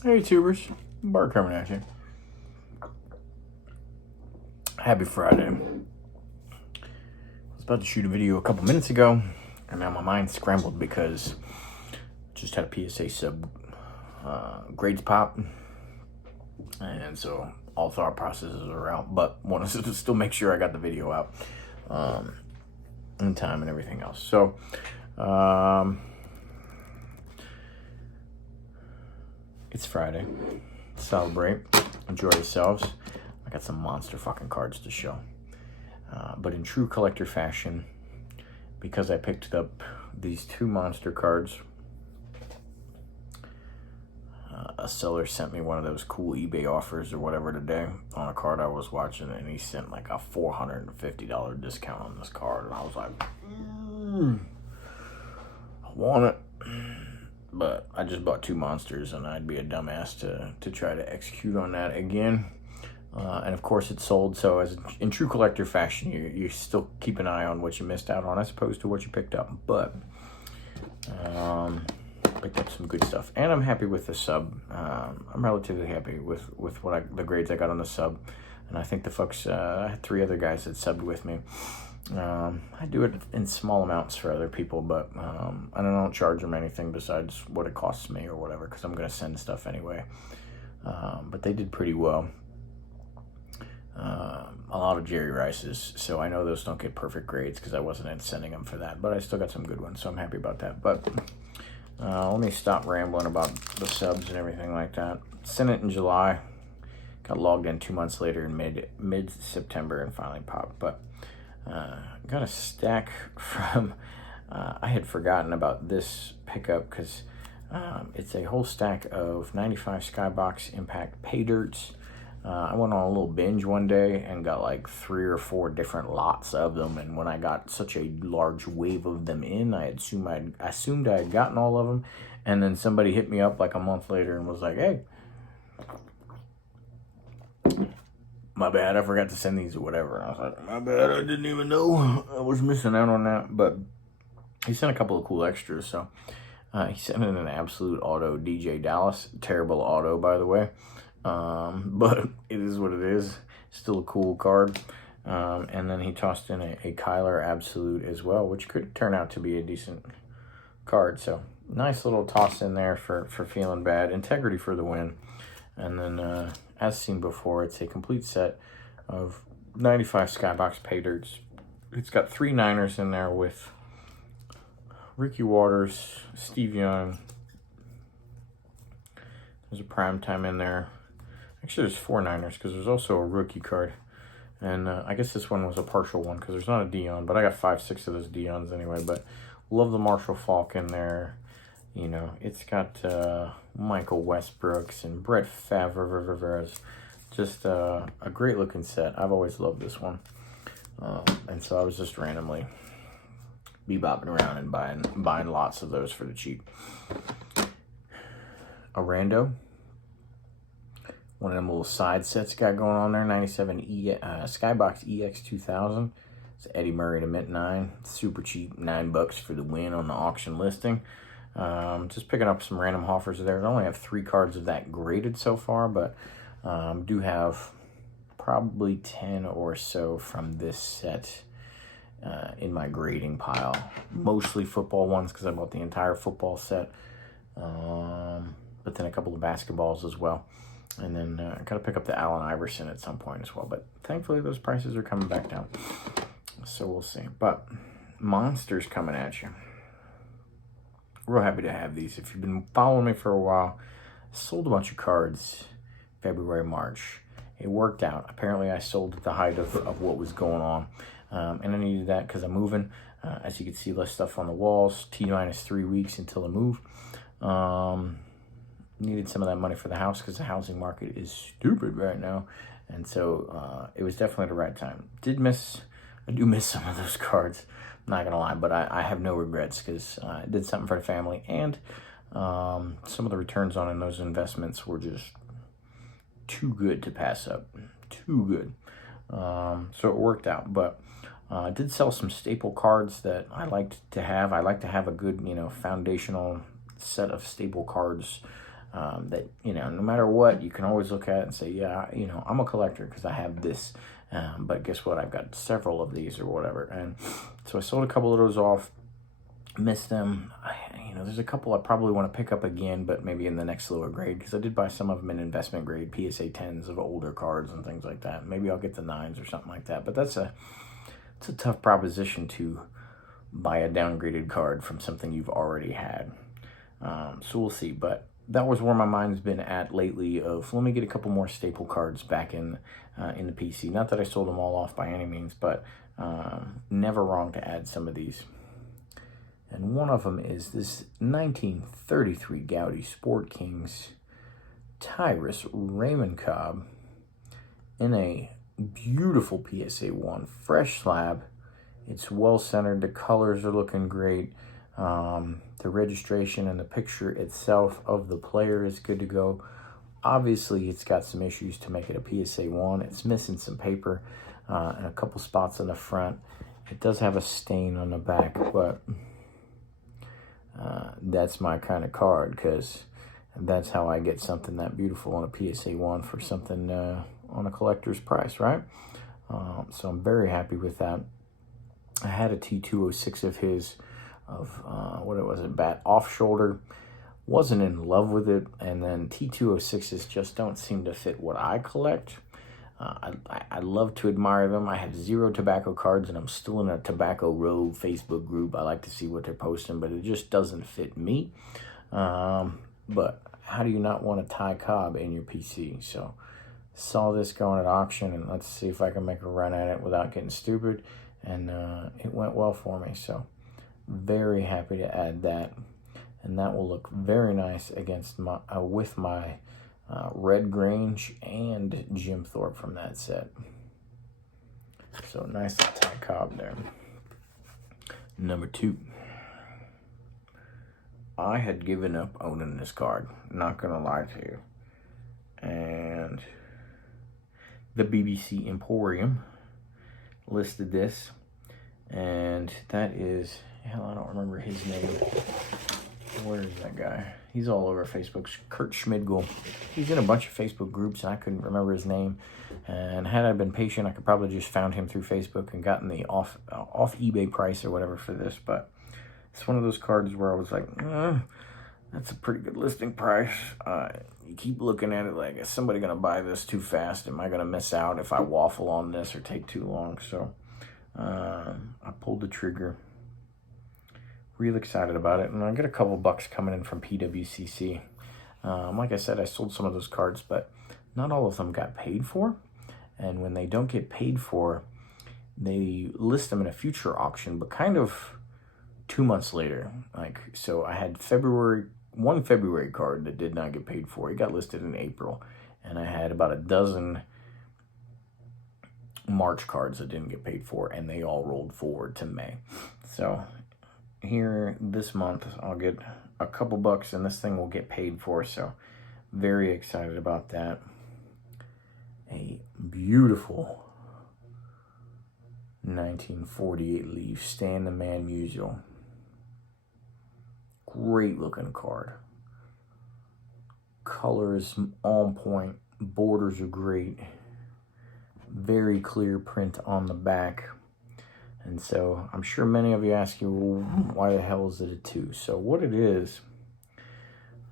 Hey tubers, Bart coming at you. Happy Friday. I was about to shoot a video a couple minutes ago, and now my mind scrambled because I just had a PSA sub grades pop, and so all thought processes are out, but wanted to still make sure I got the video out in time and everything else. So, it's Friday. Celebrate. Enjoy yourselves. I got some monster fucking cards to show. But in true collector fashion, because I picked up these two monster cards, a seller sent me one of those cool eBay offers or whatever today on a card I was watching, and he sent like a $450 discount on this card, and I was like, I want it. But I just bought two monsters, and I'd be a dumbass to try to execute on that again. And of course it's sold, so as in true collector fashion, you still keep an eye on what you missed out on as opposed to what you picked up. But picked up some good stuff, and I'm happy with the sub. I'm relatively happy with the grades I got on the sub, and I think the folks, I had 3 other guys that subbed with me. I do it in small amounts for other people, but I don't charge them anything besides what it costs me or whatever, because I'm going to send stuff anyway. But they did pretty well. A lot of Jerry Rices, so I know those don't get perfect grades because I wasn't sending them for that, but I still got some good ones, so I'm happy about that. But let me stop rambling about the subs and everything like that. Sent it in July, got logged in 2 months later in mid-September and finally popped. But got a stack from, I had forgotten about this pickup because it's a whole stack of 95 Skybox Impact Pay Dirts. I went on a little binge one day and got like 3 or 4 different lots of them, and when I got such a large wave of them in, I assumed I had gotten all of them, and then somebody hit me up like a month later and was like, hey, my bad, I forgot to send these or whatever. And I was like, my bad, I didn't even know I was missing out on that. But he sent a couple of cool extras. So he sent in an Absolute Auto DJ Dallas. Terrible auto, by the way. But it is what it is. Still a cool card. And then he tossed in a Kyler Absolute as well, which could turn out to be a decent card. So nice little toss in there for feeling bad. Integrity for the win. And then, as seen before, it's a complete set of 95 Skybox Pay Dirts. It's got 3 Niners in there with Ricky Watters, Steve Young. There's a Primetime in there. Actually, there's 4 Niners because there's also a rookie card. And I guess this one was a partial one because there's not a Dion, but I got 5, 6 of those Dions anyway. But love the Marshall Faulk in there. You know, it's got Michael Westbrooks and Brett Favre. Just a great looking set. I've always loved this one. And so I was just randomly bebopping around and buying lots of those for the cheap. A rando. One of them little side sets got going on there. 97 Skybox EX2000. It's Eddie Murray to mint 9. Super cheap. $9 for the win on the auction listing. Just picking up some random offers there. I only have 3 cards of that graded so far, but do have probably 10 or so from this set in my grading pile. Mostly football ones because I bought the entire football set, but then a couple of basketballs as well. And then I got to pick up the Allen Iverson at some point as well. But thankfully those prices are coming back down. So we'll see. But monsters coming at you. Real happy to have these. If you've been following me for a while, I sold a bunch of cards February, March. It worked out. Apparently I sold at the height of what was going on. And I needed that because I'm moving. As you can see, less stuff on the walls. T-3 weeks until I move. Needed some of that money for the house because the housing market is stupid right now. And so it was definitely the right time. I do miss some of those cards. I'm not gonna lie, but I have no regrets because I did something for the family, and some of the returns on those investments were just too good to pass up. Too good. So it worked out. But I did sell some staple cards that I liked to have. I like to have a good, foundational set of staple cards that, you know, no matter what, you can always look at it and say, yeah, you know, I'm a collector because I have this. But guess what? I've got several of these or whatever. And so I sold a couple of those off, missed them. You know, there's a couple I probably want to pick up again, but maybe in the next lower grade, because I did buy some of them in investment grade, PSA 10s of older cards and things like that. Maybe I'll get the 9s or something like that. But it's a tough proposition to buy a downgraded card from something you've already had. So we'll see. But that was where my mind's been at lately, of let me get a couple more staple cards back in the PC. Not that I sold them all off by any means, but never wrong to add some of these. And one of them is this 1933 Goudey Sport Kings Tyrus Raymond Cobb in a beautiful PSA 1 fresh slab. It's well centered. The colors are looking great. The registration and the picture itself of the player is good to go. Obviously, it's got some issues to make it a PSA 1. It's missing some paper and a couple spots on the front. It does have a stain on the back, but that's my kind of card, because that's how I get something that beautiful on a PSA 1 for something on a collector's price, right? So I'm very happy with that. I had a T206 of his, bat off shoulder. Wasn't in love with it, and then T206s just don't seem to fit what I collect. I love to admire them. I have 0 tobacco cards, and I'm still in a Tobacco Row Facebook group. I like to see what they're posting, but it just doesn't fit me. But how do you not want a Ty Cobb in your PC? So saw this going at auction, and let's see if I can make a run at it without getting stupid. And it went well for me. So very happy to add that. And that will look very nice against my with my Red Grange and Jim Thorpe from that set. So nice Ty Cobb there. Number 2. I had given up owning this card, not gonna lie to you. And the BBC Emporium listed this, and that is, hell, I don't remember his name. Where is that guy? He's all over Facebook. Kurt Schmidgel. He's in a bunch of Facebook groups, and I couldn't remember his name. And had I been patient, I could probably just found him through Facebook and gotten the off eBay price or whatever for this. But it's one of those cards where I was like, that's a pretty good listing price. You keep looking at it like, is somebody going to buy this too fast? Am I going to miss out if I waffle on this or take too long? So I pulled the trigger. Real excited about it, and I get a couple bucks coming in from PWCC. Like I said, I sold some of those cards, but not all of them got paid for. And when they don't get paid for, they list them in a future auction, but kind of 2 months later. Like, so I had one February card that did not get paid for. It got listed in April, and I had about a dozen March cards that didn't get paid for, and they all rolled forward to May. So here this month, I'll get a couple bucks, and this thing will get paid for. So very excited about that. A beautiful 1948 Leaf Stan the Man Musial. Great looking card. Colors on point. Borders are great. Very clear print on the back. And so I'm sure many of you ask you, well, why the hell is it a 2? So what it is,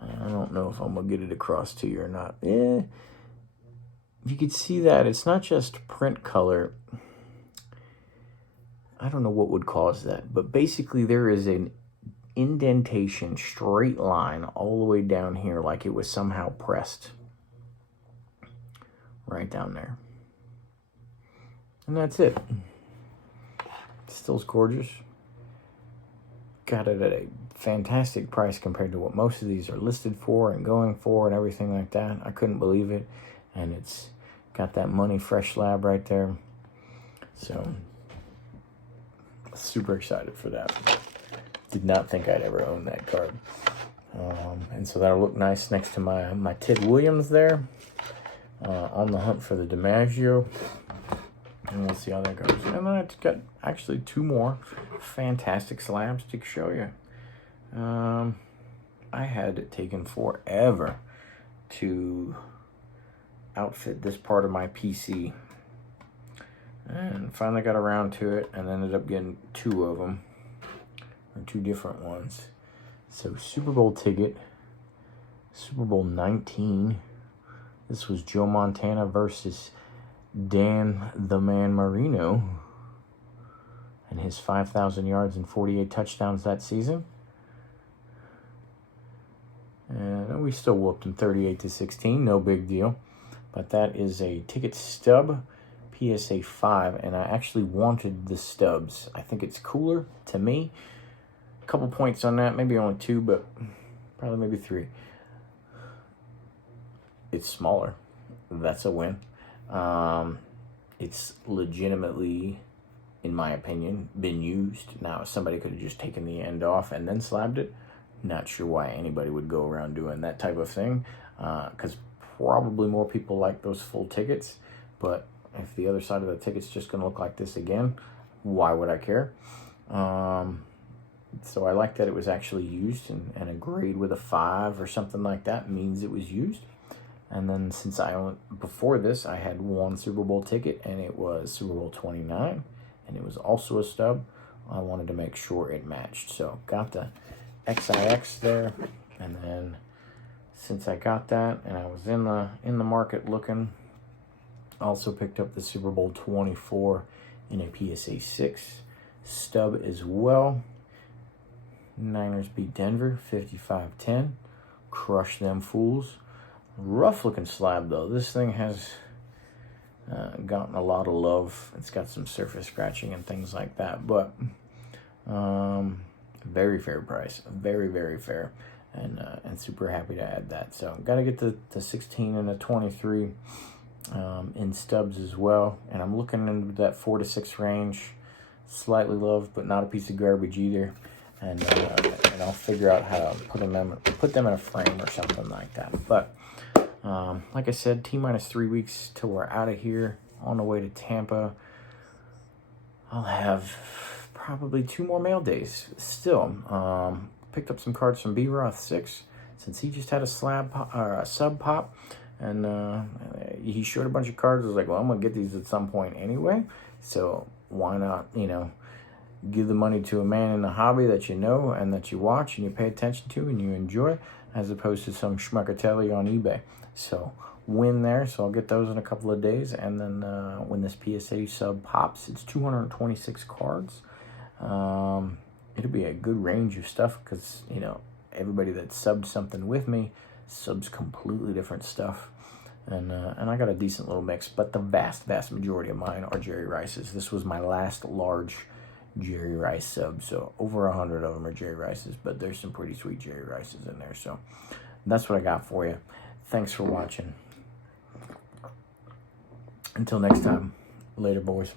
I don't know if I'm going to get it across to you or not. You can see that it's not just print color. I don't know what would cause that, but basically there is an indentation, straight line all the way down here, like it was somehow pressed right down there. And that's it. Still's gorgeous. Got it at a fantastic price compared to what most of these are listed for and going for and everything like that. I couldn't believe it. And it's got that money fresh slab right there. So super excited for that. Did not think I'd ever own that card. And so that'll look nice next to my Ted Williams there. On the hunt for the DiMaggio. And we'll see how that goes. And then I got actually 2 more fantastic slabs to show you. I had it taken forever to outfit this part of my PC. And finally got around to it and ended up getting 2 of them, or 2 different ones. So Super Bowl ticket, Super Bowl 19. This was Joe Montana versus Dan the Man Marino and his 5,000 yards and 48 touchdowns that season. And we still whooped him 38-16, no big deal. But that is a ticket stub, PSA 5, and I actually wanted the stubs. I think it's cooler to me. A couple points on that, maybe only 2, but probably maybe 3. It's smaller. That's a win. It's legitimately, in my opinion, been used. Now, somebody could have just taken the end off and then slabbed it. Not sure why anybody would go around doing that type of thing, because probably more people like those full tickets. But if the other side of the ticket's just going to look like this again, why would I care? So I like that it was actually used, and a grade with a 5 or something like that means it was used. And then since before this, I had 1 Super Bowl ticket, and it was Super Bowl 29, and it was also a stub. I wanted to make sure it matched. So got the XIX there, and then since I got that, and I was in the market looking, also picked up the Super Bowl 24 in a PSA 6 stub as well. Niners beat Denver 55-10. Crush them fools. Rough looking slab though. This thing has gotten a lot of love. It's got some surface scratching and things like that, but very fair price. Very, very fair. And super happy to add that. So got to get the 16 and the 23 in stubs as well. And I'm looking into that 4 to 6 range. Slightly loved, but not a piece of garbage either. And I'll figure out how to put them in a frame or something like that. But like I said, T-minus 3 weeks till we're out of here, on the way to Tampa. I'll have probably 2 more mail days still. Picked up some cards from B-Roth 6 since he just had a sub pop, and he showed a bunch of cards. I was like, well, I'm gonna get these at some point anyway, so why not, give the money to a man in the hobby that you know and that you watch and you pay attention to and you enjoy, as opposed to some schmuckatelli on eBay. So win there. So I'll get those in a couple of days, and then when this PSA sub pops, it's 226 cards. It'll be a good range of stuff because everybody that subbed something with me subs completely different stuff, and I got a decent little mix. But the vast majority of mine are Jerry Rice's. This was my last large Jerry Rice sub, so over 100 of them are Jerry Rice's, but there's some pretty sweet Jerry Rice's in there. So that's what I got for you. Thanks for watching. Until next time, later, boys.